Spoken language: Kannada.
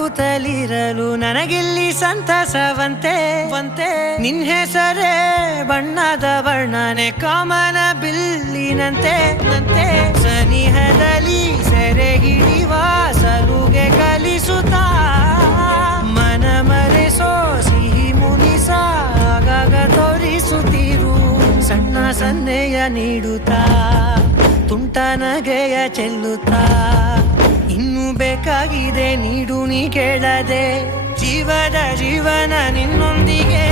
ಕೂತಲಿರಲು ನನಗಿಲ್ಲಿ ಸಂತಸವಂತೆ ನಿನ್ ಹೆಸರೇ ಬಣ್ಣದ ವರ್ಣನೆ ಕಾಮನ ಬಿಲ್ಲಿನಂತೆ ಸನಿಹದಲ್ಲಿ ಸೆರೆ ಹಿಡಿವ ಸಲುಗೆ ಕಲಿಸುತ್ತಾ ಮನ ಮರೆಸೋ ಸಿಹಿ ಮುನಿಸ ಆಗಾಗ ತೋರಿಸುತ್ತಿರು ಸಣ್ಣ ಸನ್ನೆಯ ನೀಡುತ್ತಾ ತುಂಟ ನಗೆಯ ಚೆಲ್ಲುತ್ತಾ ಇನ್ನು ಬೇಕಾಗಿದೆ ನೀಡು ನೀ ಕೇಳದೆ ಜೀವನ ನಿನ್ನೊಂದಿಗೆ